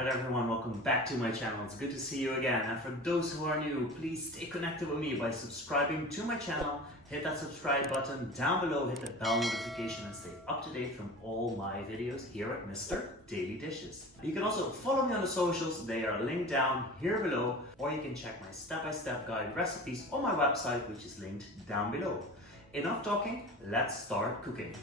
Alright everyone, welcome back to my channel. It's good to see you again. And for those who are new, please stay connected with me by subscribing to my channel. Hit that subscribe button down below, hit the bell notification and stay up to date from all my videos here at Mr. Daily Dishes. You can also follow me on the socials, they are linked down here below, or you can check my step-by-step guide recipes on my website, which is linked down below. Enough talking, let's start cooking.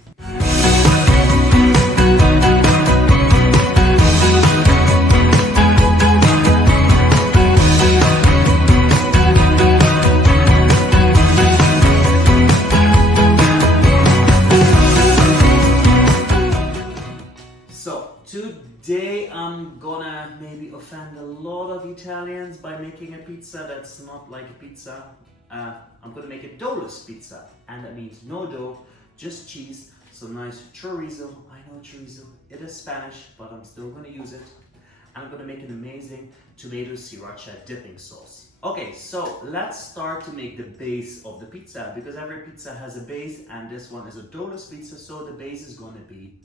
Today I'm gonna maybe offend a lot of Italians by making a pizza that's not like a pizza. I'm gonna make a doughless pizza, and that means no dough, just cheese, some nice chorizo. I know chorizo, it is Spanish, but I'm still gonna use it. And I'm gonna make an amazing tomato sriracha dipping sauce. Okay, so let's start to make the base of the pizza, because every pizza has a base, and this one is a doughless pizza, so the base is gonna be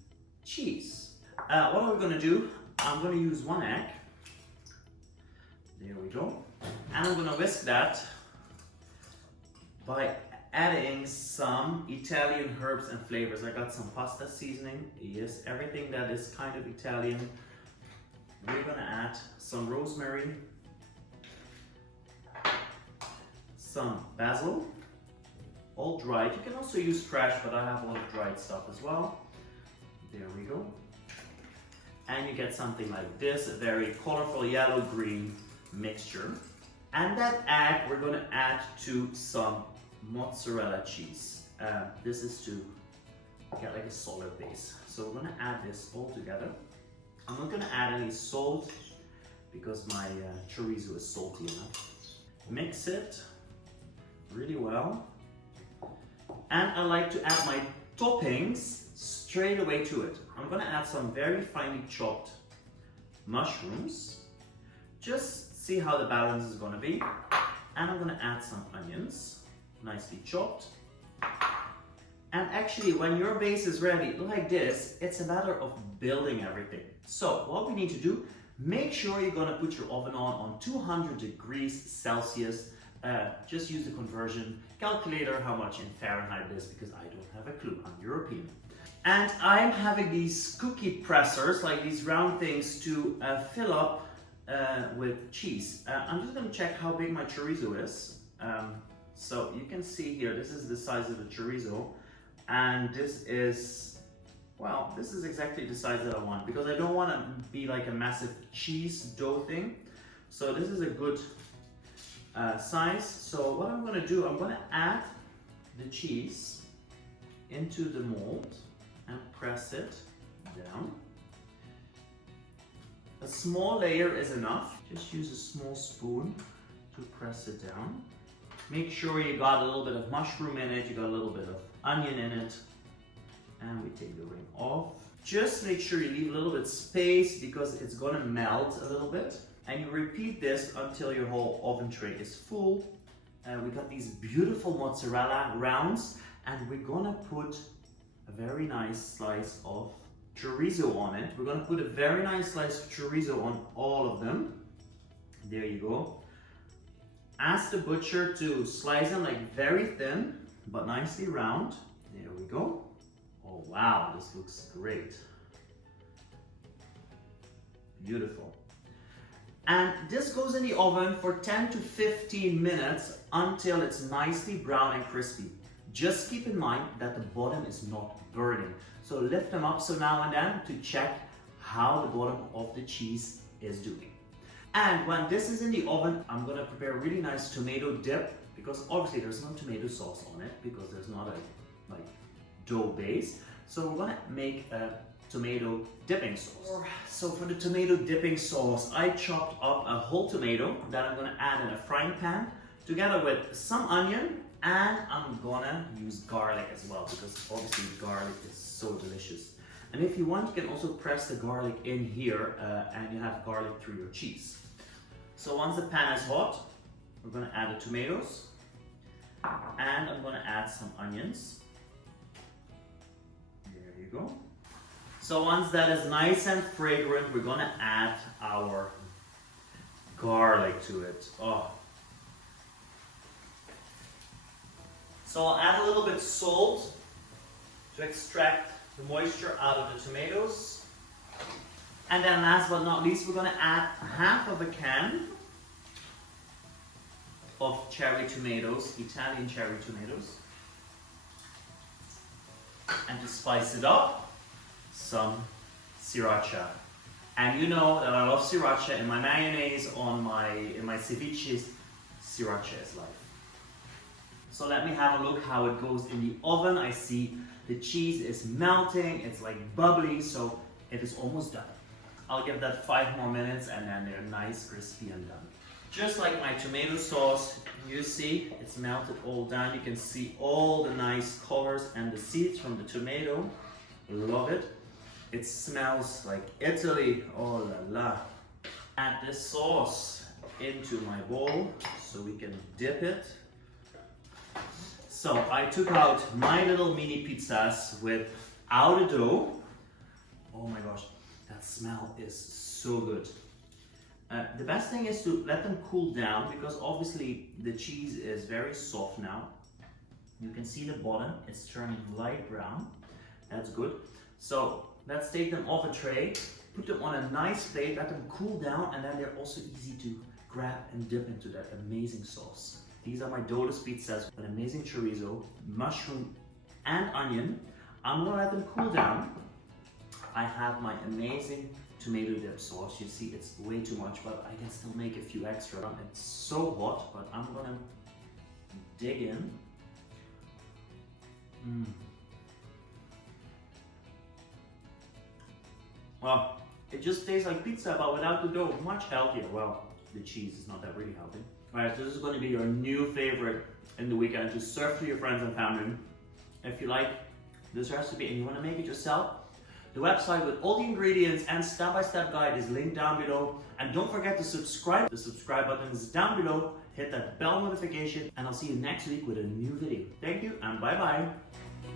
cheese. What are we going to do? I'm going to use one egg. There we go. And I'm going to whisk that by adding some Italian herbs and flavors. I got some pasta seasoning. Yes, everything that is kind of Italian. We're going to add some rosemary, some basil, all dried. You can also use fresh, but I have all the dried stuff as well. There we go. And you get something like this, a very colorful yellow-green mixture. And that egg we're going to add to some mozzarella cheese. This is to get like a solid base. So we're going to add this all together. I'm not going to add any salt because my chorizo is salty enough. Mix it really well. And I like to add my toppings straight away to it. I'm gonna add some very finely chopped mushrooms. Just see how the balance is gonna be. And I'm gonna add some onions, nicely chopped. And actually, when your base is ready like this, it's a matter of building everything. So what we need to do, make sure you're gonna put your oven on 200 degrees Celsius. Just use the conversion calculator how much in Fahrenheit it is, because I don't have a clue, I'm European. And I'm having these cookie pressers, like these round things, to fill up with cheese. I'm just going to check how big my chorizo is. So you can see here, this is the size of the chorizo. And this is, well, this is exactly the size that I want, because I don't want to be like a massive cheese dough thing. So this is a good size. So what I'm going to do, I'm going to add the cheese into the mold and press it down. A small layer is enough. Just use a small spoon to press it down. Make sure you got a little bit of mushroom in it, you got a little bit of onion in it. And we take the ring off. Just make sure you leave a little bit space, because it's gonna melt a little bit. And you repeat this until your whole oven tray is full. We got these beautiful mozzarella rounds, and we're gonna put a very nice slice of chorizo on it. We're gonna put a very nice slice of chorizo on all of them. There you go. Ask the butcher to slice them like very thin, but nicely round. There we go. Oh wow, this looks great. Beautiful. And this goes in the oven for 10 to 15 minutes until it's nicely brown and crispy. Just keep in mind that the bottom is not burning. So lift them up so now and then to check how the bottom of the cheese is doing. And when this is in the oven, I'm gonna prepare a really nice tomato dip, because obviously there's no tomato sauce on it because there's not a dough base. So we're gonna make a tomato dipping sauce. So for the tomato dipping sauce, I chopped up a whole tomato that I'm gonna add in a frying pan together with some onion. And I'm gonna use garlic as well, because obviously garlic is so delicious. And if you want, you can also press the garlic in here and you have garlic through your cheese. So once the pan is hot, we're gonna add the tomatoes. And I'm gonna add some onions. There you go. So once that is nice and fragrant, we're gonna add our garlic to it. Oh. So I'll add a little bit salt to extract the moisture out of the tomatoes. And then last but not least, we're gonna add half of a can of cherry tomatoes, Italian cherry tomatoes. And to spice it up, some sriracha. And you know that I love sriracha in my mayonnaise, in my ceviches. Sriracha is life. So let me have a look how it goes in the oven. I see the cheese is melting, it's like bubbly, so it is almost done. I'll give that 5 more minutes and then they're nice, crispy and done. Just like my tomato sauce, you see it's melted all down. You can see all the nice colors and the seeds from the tomato. Love it. It smells like Italy. Oh la la. Add this sauce into my bowl so we can dip it. So I took out my little mini pizzas without a dough. Oh my gosh, that smell is so good. The best thing is to let them cool down because obviously the cheese is very soft now. You can see the bottom, it's turning light brown. That's good. So let's take them off a tray, put them on a nice plate, let them cool down, and then they're also easy to grab and dip into that amazing sauce. These are my Doughless pizzas with amazing chorizo, mushroom, and onion. I'm gonna let them cool down. I have my amazing tomato dip sauce. You see it's way too much, but I can still make a few extra. It's so hot, but I'm gonna dig in. Well, it just tastes like pizza, but without the dough. Much healthier. Well, the cheese is not that really healthy. Alright, so this is going to be your new favorite in the weekend to serve to your friends and family. If you like this recipe and you want to make it yourself, the website with all the ingredients and step-by-step guide is linked down below. And don't forget to subscribe. The subscribe button is down below. Hit that bell notification and I'll see you next week with a new video. Thank you and bye-bye.